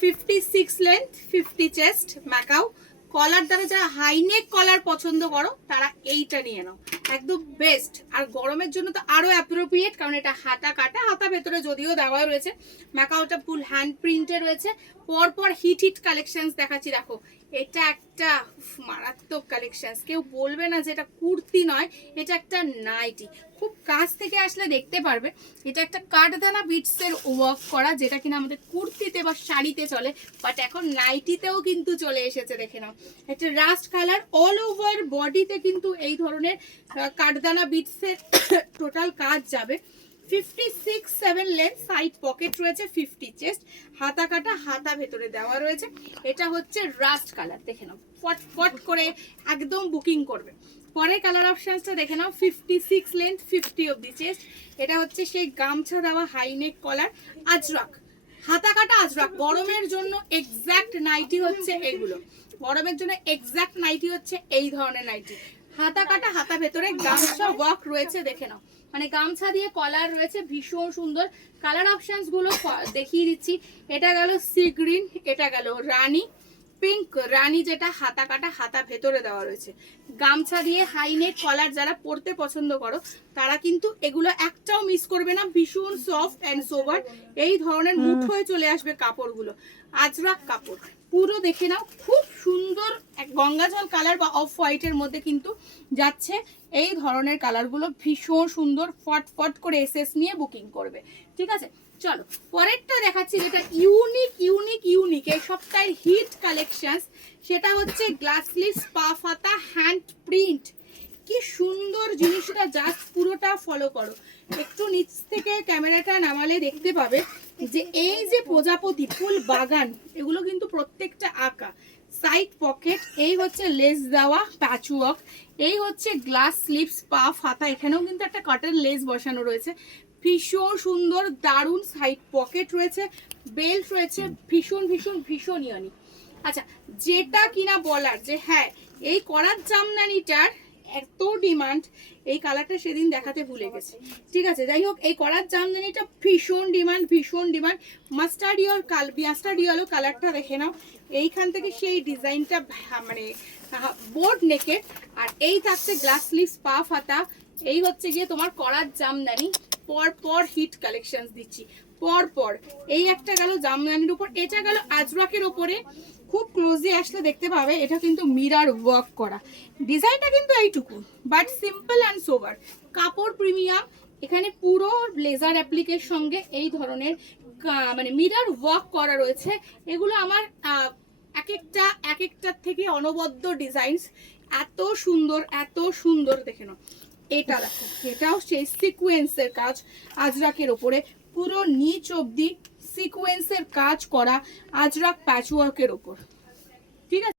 56 length, 50 chest, macaw কলার। দ্বারা যারা high neck কলার পছন্দ করো তারা এইটা নিয়ে নাও, একদম বেস্ট। আর গরমের জন্য তো আরো অ্যাপ্রোপ্রিয়েট, কারণ এটা হাতা কাটা, হাতা ভেতরে যদিও দেওয়া রয়েছে, ম্যাকাওটা ফুল হ্যান্ড প্রিন্টে রয়েছে। পরপর হিট হিট কালেকশনস দেখাচ্ছি, দেখো এটা একটা মারাত্মক কালেকশনস, কেউ বলবে না যে এটা কুর্তি নয়, এটা একটা নাইটি। খুব কাছ থেকে আসলে দেখতে পারবে এটা একটা কাঠদানা বিটসের ওয়ার্ক করা, যেটা কিনা আমাদের কুর্তিতে বা শাড়িতে চলে, বাট এখন নাইটিতেও কিন্তু চলে এসেছে। দেখে নাও একটা রাস্ট কালার, অল ওভার বডিতে কিন্তু এই ধরনের কাঠদানা বিটসের টোটাল কাজ যাবে। 56-7 লেন্থ, সাইড পকেট রয়েছে, 50 চেস্ট, হাতা কাটা, হাতা ভেতরে দেওয়া রয়েছে। এটা হচ্ছে রাস্ট কালার, দেখে নাও ফট করে একদম বুকিং করবে। পরে কালার অপশনসটা দেখে নাও, 56 লেন্থ, 50 অবধি চেস্ট। এটা হচ্ছে সেই গামছা দেওয়া হাইনেক কলার, আজরাক হাতা কাটা আজরাক। গরমের জন্য এক্স্যাক্ট নাইটি হচ্ছে এগুলো, গরমের জন্য এক্স্যাক্ট নাইটি হচ্ছে এই ধরনের নাইটি। হাতা কাটা, হাতা ভেতরে গামছা ওয়ার্ক রয়েছে, দেখে নাও মানে গামছা দিয়ে কলার রয়েছে, ভীষণ সুন্দর। কালার অপশনস গুলো দেখিয়ে দিচ্ছি। এটা গেল সি গ্রিন, এটা গেল রানী পিঙ্ক, রানী যেটা হাতা কাটা, হাতা ভেতরে দেওয়া রয়েছে। গামছা দিয়ে হাইনেক কলার যারা পরতে পছন্দ করো তারা কিন্তু এগুলো একটাও মিস করবে না, ভীষণ সফট অ্যান্ড সোবার। এই ধরনের মুঠ হয়ে চলে আসবে কাপড়গুলো, আজরাক কাপড় পুরো। দেখে নাও খুব সুন্দর এক গঙ্গা জল কালার বা অফ হোয়াইটের মধ্যে কিন্তু যাচ্ছে। এই ধরনের কালারগুলো ভীষণ সুন্দর, ফট করে এসএস নিয়ে বুকিং করবে, ঠিক আছে। চলো পরেরটা দেখাচ্ছি, যেটা ইউনিক এই সপ্তাহের হিট কালেকশন, সেটা হচ্ছে গ্লাস স্লিভস পা ফাতা হ্যান্ড প্রিন্ট। কি সুন্দর জিনিসটা, জাস্ট পুরোটা ফলো করো। একটু নিচ থেকে ক্যামেরাটা নামালে দেখতে পাবে যে এই যে প্রজাপতি ফুল বাগান, এগুলো কিন্তু প্রত্যেকটা আঁকা। সাইড পকেট, এই হচ্ছে লেস দেওয়া প্যাচওয়ার্ক, এই হচ্ছে গ্লাস স্লিভস পা ফাতা, এখানেও কিন্তু একটা কাটের লেস বসানো রয়েছে। ভীষণ সুন্দর দারুণ সাইড পকেট রয়েছে, বেল্ট রয়েছে, ভীষণ ইউনিক। আচ্ছা, যেটা কিনা বলার যে হ্যাঁ এই করার জামদানিটার এত ডিমান্ড, এই কালারটা সেদিন দেখাতে ভুলে গেছি, ঠিক আছে। যাই হোক, এই করার জামদানিটা ভীষণ ডিমান্ড। মাস্টার্ড ইয়েলো কালারটা দেখে নাও, এইখান থেকে সেই ডিজাইনটা মানে বোর্ড নেকের, আর এই থাকছে গ্লাস স্লিভস পা ফাতা। এই হচ্ছে গিয়ে তোমার করার জামদানি। পর হিট কালেকশন দিচ্ছি, পর এই একটা গেল জামদানির উপর, এটা গেল আজরাকের উপরে। খুব ক্লোজে আসলে দেখতে পাবে এটা কিন্তু মিরার ওয়ার্ক করা, ডিজাইনটা কিন্তু এইটুকু, বাট সিম্পল অ্যান্ড সোবার। কাপড় প্রিমিয়াম, এখানে পুরো ব্লেজার অ্যাপ্লিকের সঙ্গে এই ধরনের মানে মিরার ওয়ার্ক করা রয়েছে। এগুলো আমার এক একটার থেকে অনবদ্য ডিজাইনস, এত সুন্দর দেখে নাও। এটা দেখো, এটাও সেই সিকোয়েন্সের কাজ, আজরাকের ওপরে পুরো নিচ অবধি সিকোয়েন্সের কাজ করা, আজরাক প্যাচওয়ার্কের ওপর, ঠিক আছে।